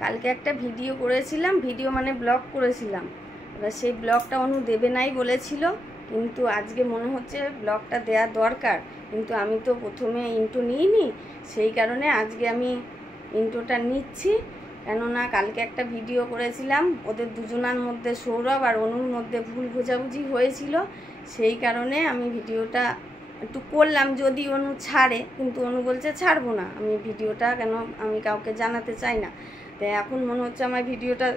কালকে একটা ভিডিও করেছিলাম, ভিডিও মানে ব্লগ করেছিলাম। এবার সেই ব্লগটা অনু দেবে নাই বলেছিল, কিন্তু আজকে মনে হচ্ছে ব্লগটা দেওয়া দরকার। কিন্তু আমি তো প্রথমে ইন্ট্রো নিইনি, সেই কারণে আজকে আমি ইন্ট্রোটা নিচ্ছি। কেননা কালকে একটা ভিডিও করেছিলাম, ওদের দুজনার মধ্যে সৌরভ আর অনুর মধ্যে ভুল বোঝাবুঝি হয়েছিল, সেই কারণে আমি ভিডিওটা একটু করলাম। যদি অনু ছাড়ে, কিন্তু অনু বলছে ছাড়বো না, আমি ভিডিওটা কেন আমি কাউকে জানাতে চাই না। তো এখন মনে হচ্ছে আমার ভিডিওটা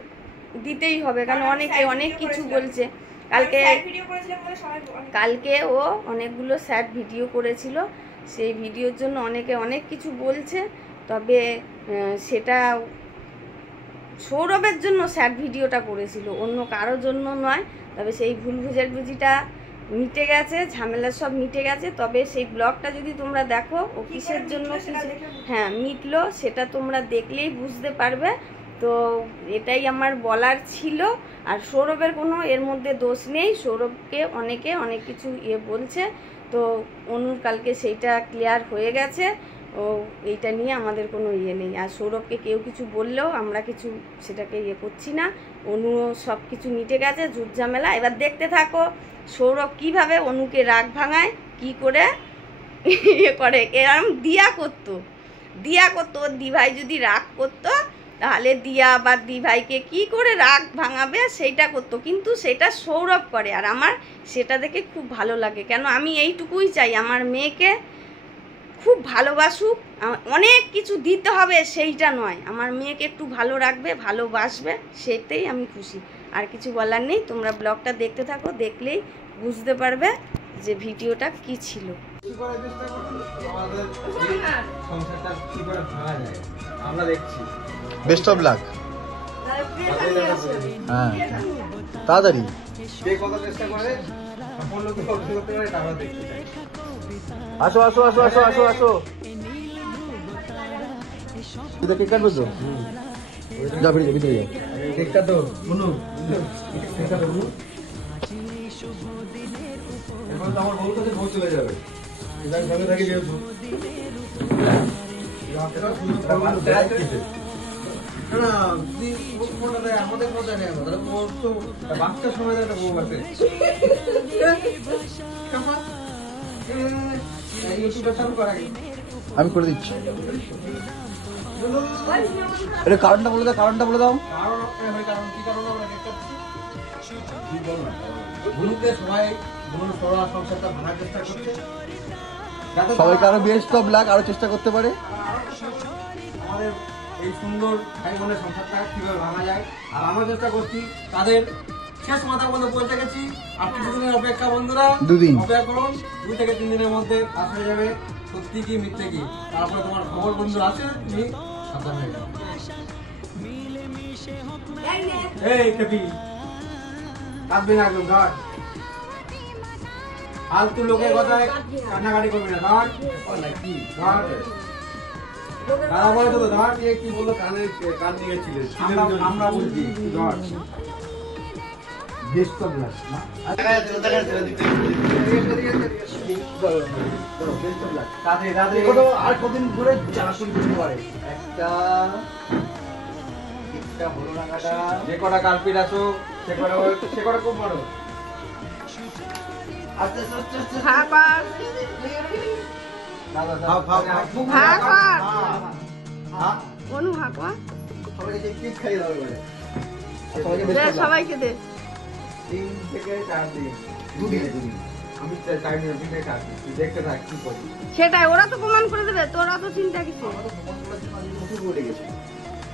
দিতেই হবে, কারণ অনেকে অনেক কিছু বলছে। কালকে ও অনেকগুলো স্যাড ভিডিও করেছিল, সেই ভিডিওর জন্য অনেকে অনেক কিছু বলছে। তবে সেটা সৌরভের জন্য স্যাড ভিডিওটা করেছিল, অন্য কারোর জন্য নয়। তবে সেই ভুল বুঝাবুঝিটা মিটে গেছে, ঝামেলা সব মিটে গেছে। তবে সেই ব্লগটা যদি তোমরা দেখো ও কিসের জন্য হ্যাঁ মিটলো, সেটা তোমরা দেখলেই বুঝতে পারবে। তো এটাই আমার বলার ছিল। আর সৌরভের কোনো এর মধ্যে দোষ নেই, সৌরভকে অনেকে অনেক কিছু বলছে। তো অনুর কালকে সেইটা ক্লিয়ার হয়ে গেছে, ও এইটা নিয়ে আমাদের কোনো নেই। আর সৌরভকে কেউ কিছু বললেও আমরা কিছু সেটাকে করছি না। অনুও সব কিছু মিটে গেছে, ঝুট ঝামেলা। এবার দেখতে থাকো সৌরভ কিভাবে অনুকে রাগ ভাঙায়, কি করে করে। এরকম দিয়া করতো ওর দিভাই যদি রাগ করতো, তাহলে দিয়া বা দিভাইকে কি করে রাগ ভাঙাবে সেইটা করতো। কিন্তু সেটা সৌরভ করে, আর আমার সেটা দেখে খুব ভালো লাগে। কেন আমি এইটুকুই চাই, আমার মেয়েকে খুব ভালোবাসুক, অনেক কিছু দিতে হবে সেইটা নয়, আমার মেয়েকে একটু ভালো রাখবে, ভালোবাসবে, সেটাই আমি খুশি। আর কিছু বলার নেই। তোমরা ব্লগটা দেখতে থাকো, দেখলেই বুঝতে পারবে যে ভিডিওটা কি ছিল। আমরা দেখছি বেস্ট অফ লাক। হ্যাঁ তাড়াতাড়ি কত চেষ্টা করে সাফল্য করতে পারে আমরা দেখতে চাই। আসো আসো আসো আসো আসো আসো, কেক কাটবে তো? যা ভিতরে ভিতরে যা, কেকটা তো শুনুন, কেকটা তো শুনুন। এখন তো আমার বউ কাছে বউ চলে যাবে, আমি সঙ্গে থাকি যেহেতু আমাদের কথা নেই, বাচ্চার সময় একটা বউ আছে। আমি করে দিচ্ছি। এটা কারণটা বলে দাও, কারণটা বলে দাও। কারণ কি কারণে আমরা কেক কাটছি? সবাই সংসারটা ভাঙার চেষ্টা করছে, সবাইকে আরো বেস্ট অফ লাক, আরো চেষ্টা করতে পারে। আমাদের এই সুন্দর ভাই বোনের সংসারটা কিভাবে ভাঙা যায়, আর আমরা চেষ্টা করছি তাদের শেষ মাথা বন্ধ পৌঁছে গেছি। আর কিছুদিনের অপেক্ষা বন্ধুরা, 2 দিন অপেক্ষা করুন, 2 থেকে 3 দিনের মধ্যে পাস হয়ে যাবে সত্যি কি মিথ্যে কি। তারপরে তোমার খবর বন্ধু আছে, তুমি সাবধান হয়ে যাবে। এই কবি কাঁদবি না, একদম ধর, ফালতু লোকের কথায় কান্নাকাটি করবি না, ধর কি ধর। দাদা বলে তো ধর, কি বললো কানে কান দিয়ে ছিল, আমরা বলছি ধর। Best of luck. আর কদিন ধরে যারা শুরু করতে পারে একটা হলো না কাটা, যে কটা কালপিট আছো সে কটা খুব বড়। সবাইকে দে 3 থেকে 4 দিন, 2 দিন আমি টাইম নিয়ে 3 থেকে 4 দিন দেখতে থাক কি করি। সেটাই ওরা তো প্রমাণ করে দেবে, তোরা তো চিন্তা কিছু।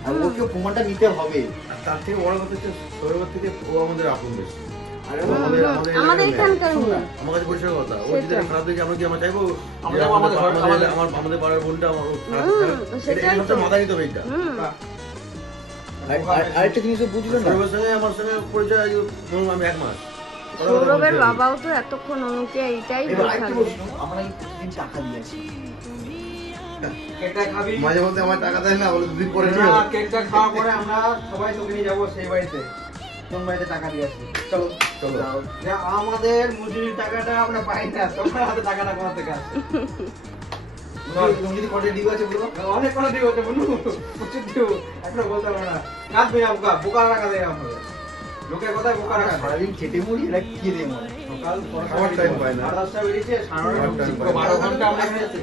আর ওকে প্রমাণটা নিতে হবে। তার থেকে বড় কথা হচ্ছে সৌরভ থেকে ও আমাদের আপন বেশি। আমাদের এখানকার আমার কাছে পরিষ্কার কথা, ও যদি খারাপ দেখে আমরা কি আমরা চাইবো আমাদের পাড়ার বোনটা আমার মাথা নিতে হবে। এইটা আরেকটা জিনিস বুঝলো না, সৌরভের সঙ্গে আমার সঙ্গে পরিচয় আমি 1 মাস। সৌরভের বাবাও তো এতক্ষণ অনুকে এইটাই আমরা টাকা দিয়েছি, কেকটা খাবি মাঝে মধ্যে আমার টাকা দেয় না, বলে 2 দিন পরে কেকটা খাওয়ার পরে আমরা সবাই তোকে নিয়ে যাবো সেই বাড়িতে, কোন বাড়িতে টাকা দিয়ে আসি। চলো চলো, আমাদের মজুরির টাকাটা আমরা পাই না, তোমার হাতে টাকাটা কোথা থেকে আসে? যদি কটে ডিউ আছে বলো। অনেক কোনো দিও তো বলু প্রচুর দিও একটা বলতে পারো না কাঁদবে আমকা বোকা রাখা দেয় আমাকে লোকের কথায় বোকা রাখা সারাদিন খেটে মরি এটা কি রে মনে সকাল খাওয়ার time পায় না। 10টা বেরিয়েছে 12 ঘন্টা আমরা এখানে আছি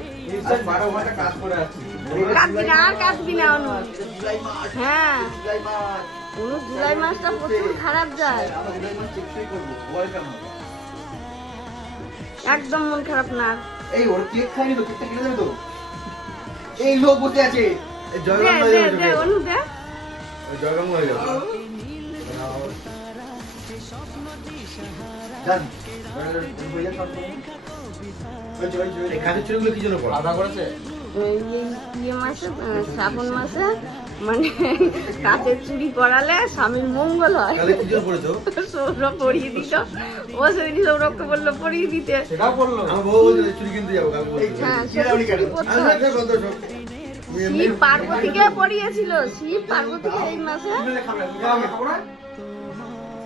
12 ঘন্টা কাজ করে আসছি কাটবি না আর কাটবি না অনু। জুলাই মাস হ্যাঁ জুলাই মাস অনু জুলাই মাসটা প্রচুর খারাপ যায়, আমরা জুলাই মাস চেকই করব ওয়েলকাম। একদম মন খারাপ না। এই ওর কেক খাইনি তো, কেকটা কিনে দেবে তো? এই লোক বসে আছে এই দে জয়গঙ্গা দে হয়ে দে যাবে, অনু দে। ওই জয়গঙ্গা হয়ে যাবে। জান এখানে চুলগুলো কি জন্য পড়া? আদা করেছে এই ইয়ে মাসে শ্রাবণ মাসে মানে কাচের চুড়ি পরালে স্বামীর মঙ্গল হয়। কালে কি জন্য পড়েছো? সৌরভ পরিয়ে দিত, ও সেদিন সৌরভকে বললো পরিয়ে দিতে। সেটাও বললো আমার বউ বলছে চুরি কিনতে যাবো কালকে বলছে। হ্যাঁ, কি লাউনি কেন? চুরি করতে আমি হয়। বলছি, বন্ধ সব। শিব পার্বতীকে পরিয়েছিল, শিব পার্বতীকে এই মাসে। খাবো না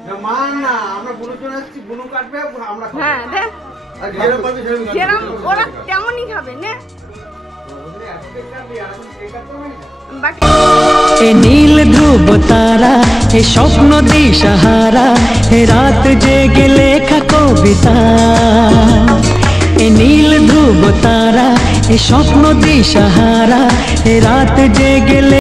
না মান না আমরা বুনু চলে আসছি বুনু কাটবে আমরা খাবো হ্যাঁ দে, আর যেরকম পারবে সেরকম কাটবে। যেরকম ওরা তেমনই খাবে নে বাকি। এ নীল ধ্রুব তারা, এ স্বপ্ন দিশাহারা, এ রাত জেগে লেখা কবিতা। এ নীল ধ্রুব তারা, এ স্বপ্ন দিশাহারা, এ রাত জেগে